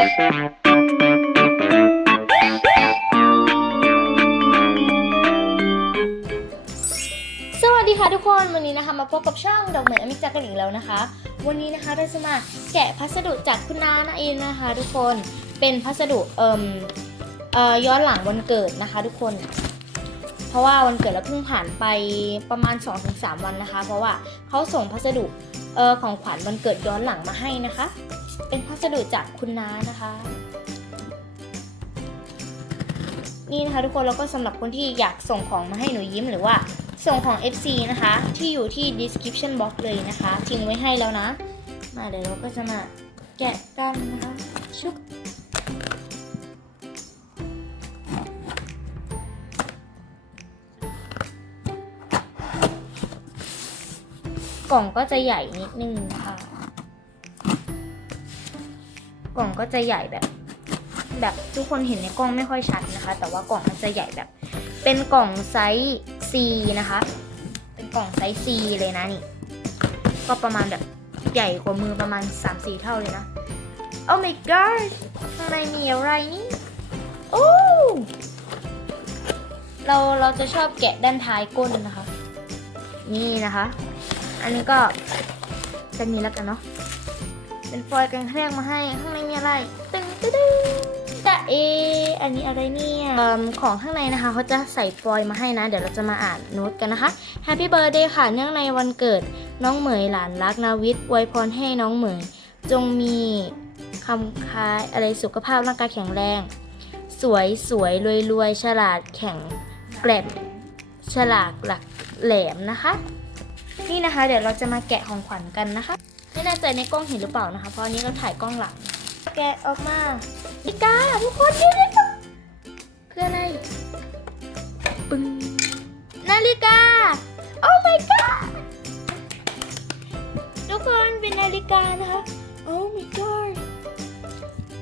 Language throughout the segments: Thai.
สวัสดีค่ะทุกคนวันนี้นะคะมาพบกับช่องดอกเหมยอมิจากกันอีกแล้วนะคะ วันนี้นะคะเราจะมาแกะพัสดุจากคุณนานาเองนะคะ ทุกคนเป็นพัสดุเอ่มเอ่อย้อนหลังวันเกิดนะคะ ทุกคน เพราะว่าวันเกิดเราเพิ่งผ่านไปประมาณ 2-3 วันนะคะ เพราะว่าเขาส่งพัสดุ เออของขวัญวันเกิดย้อนหลังมาให้นะคะ เป็นพัสดุจากคุณน้านะคะ นี่นะคะทุกคนแล้วก็สำหรับคนที่อยากส่งของมาให้หนูยิ้มหรือว่าส่งของ FC นะคะ ที่อยู่ที่ description box เลยนะคะ ทิ้งไว้ให้แล้วนะ มาเดี๋ยวเราก็จะมาแกะกันนะคะชุบ กล่องก็จะใหญ่นิดนึงนะคะกล่องก็จะใหญ่แบบ แบบทุกคนเห็นในกล้องไม่ค่อยชัดนะคะ แต่ว่ากล่องมันจะใหญ่แบบ เป็นกล่องไซส์ C นะคะ เป็นกล่องไซส์ C เลยนะนี่ ก็ประมาณแบบใหญ่กว่ามือประมาณ 3-4 เท่าเลยนะโอ้ my god ข้างในมีอะไรนี่ โอ้เราเราจะชอบแกะด้านท้ายก้นนะคะ นี่นะคะ อันนี้ก็จะนี้แล้วกันเนาะเป็นฟอยล์กันแกล้งมาให้ข้างในมีอะไรตึงตึงตึงจะเอ อันนี้อะไรเนี่ยอของข้างในนะคะเขาจะใส่ฟอยล์มาให้นะ เดี๋ยวเราจะมาอ่านโน้ตกันนะคะ Happy Birthday ค่ะ เนื่องในวันเกิดน้องเหมยหลานรักนาวิทย์อวยพรให้น้องเหมย จงมีคำคายอะไรสุขภาพร่างกายแข็งแรง สวยสวยรวยรวยฉลาดแข็งแกร่งฉลาดหลักแหลมนะคะ นี่นะคะ เดี๋ยวเราจะมาแกะของขวัญกันนะคะ ไม่แน่ใจในกล้องเห็นหรือเปล่านะคะ เพราะอันนี้เราถ่ายกล้องหลัง แกะออกมาอีกาทุกคนนี่เลยคืออะไรปึ้งนาฬิกา โอ้ my god ทุกคนเป็นนาฬิกานะคะโอ้ my god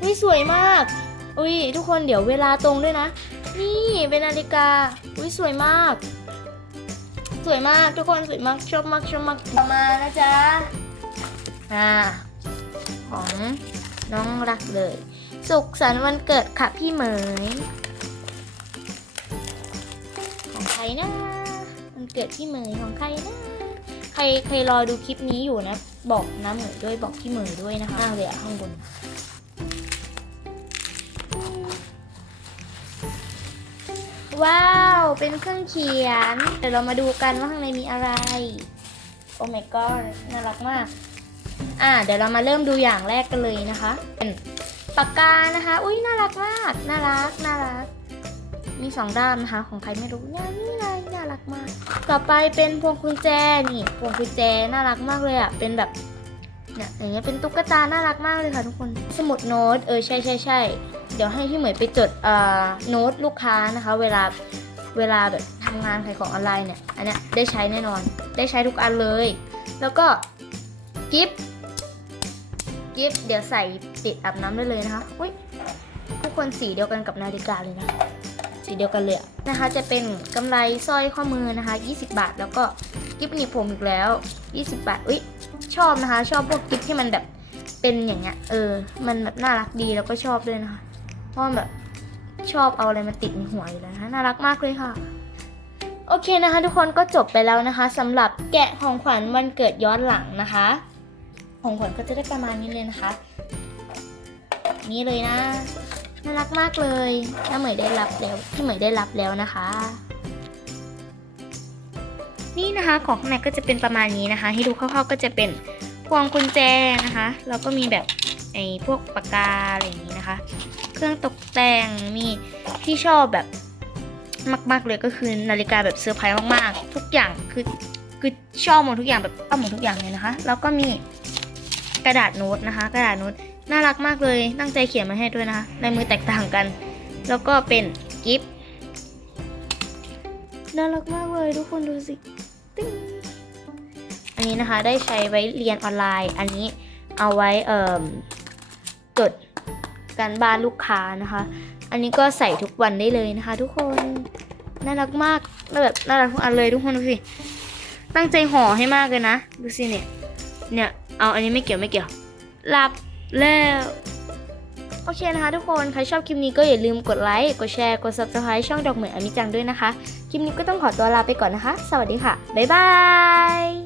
อุ้ยสวยมาก อุ้ยทุกคนเดี๋ยวเวลาตรงด้วยนะ นี่เป็นนาฬิกา อุ้ยสวยมาก สวยมากทุกคนสวยมากชอบมากชอบมากต่อมานะจ๊ะอ่าของน้องรักเลย สุขสันต์วันเกิดค่ะพี่เหมย ของใครนะวันเกิดพี่เหมยของใครนะใครใครรอดูคลิปนี้อยู่นะ บอกน้ำเหมยด้วยบอกพี่เหมยด้วยนะคะมากเลยอะข้างบน ว้าว เป็นเครื่องเขียน เดี๋ยวเรามาดูกันว่าข้างในมีอะไร โอ้ my god น่ารักมาก อ่า เดี๋ยวเรามาเริ่มดูอย่างแรกกันเลยนะคะ เป็นปากกานะคะ อุ้ยน่ารักมาก น่ารัก น่ารัก มีสองด้านนะคะ ของใครไม่รู้เนี่ยนี่เลยน่ารักมาก ต่อไปเป็นพวงกุญแจ นี่ พวงกุญแจ น่ารักมากเลยอะ่ะ เป็นแบบ เนี่ยอย่างเงี้ยเป็นตุ๊กตาน่ารักมากเลยค่ะทุกคน สมุดโน้ตเออใช่ใช่ใช่เดี๋ยวให้พี่เหมยไปจดเอ่อโน้ตลูกค้านะคะ เวลาเวลาแบบทำงานขายของออนไลน์เนี่ยอันเนี้ยได้ใช้แน่นอน ได้ใช้ทุกอันเลย แล้วก็กิฟต์กิฟต์เดี๋ยวใส่ติดอาบน้ำได้เลยนะคะอุ้ยทุกคนสีเดียวกันกับนาฬิกาเลยนะสีเดียวกันเลยอะนะคะ จะเป็นกำไรสร้อยข้อมือนะคะ 20 บาท แล้วก็กิฟต์หนีบผมอีกแล้ว 20 บาทอุ้ย ชอบนะคะ ชอบพวกกิฟต์ที่มันแบบเป็นอย่างเงี้ย เออ มันแบบน่ารักดีแล้วก็ชอบด้วยนะคะ เพราะแบบชอบเอาอะไรมาติดในหัวอยู่แล้วนะคะน่ารักมากเลยค่ะ โอเคนะคะ ทุกคนก็จบไปแล้วนะคะสำหรับแกะของขวัญวันเกิดย้อนหลังนะคะ ของขวัญก็จะได้ประมาณนี้เลยนะคะ นี่เลยนะ น่ารักมากเลยน้าเหมยได้รับแล้วพี่เหมยได้รับแล้วนะคะ นี่นะคะของข้างในก็จะเป็นประมาณนี้นะคะ ให้ดูคร่าวๆก็จะเป็นพวงกุญแจนะคะ แล้วก็มีแบบไอ้พวกปากกาอะไรอย่างนี้นะคะ เครื่องตกแต่งมีที่ชอบแบบมาก ๆเลยก็คือนาฬิกาแบบเซอร์ไพรส์มากๆ ทุกอย่างคือคือชอบหมดทุกอย่างแบบชอบหมดทุกอย่างเลยนะคะ แล้วก็มีกระดาษโน้ตนะคะ กระดาษโน้ตน่ารักมากเลยตั้งใจเขียนมาให้ด้วยนะคะลายมือแตกต่างกัน แล้วก็เป็นกิฟต์น่ารักมากเลยทุกคนดูสิ นี้นะคะ ได้ใช้ไว้เรียนออนไลน์ อันนี้เอาไว้เอ่อจดการบ้านลูกค้านะคะ อันนี้ก็ใส่ทุกวันได้เลยนะคะ ทุกคนน่ารักมากแล้วแบบน่ารักทุกอันเลยทุกคนดูสิตั้งใจห่อให้มากเลยนะดูสิเนี่ยเนี่ยเอาอันนี้ไม่เกี่ยวไม่เกี่ยวหลับแล้วโอเคนะคะทุกคน ใครชอบคลิปนี้ก็อย่าลืมกดไลค์ กดแชร์ กด subscribe ช่องดอกเหมือนอมิจังด้วยนะคะ คลิปนี้ก็ต้องขอตัวลาไปก่อนนะคะ สวัสดีค่ะ บ๊ายบาย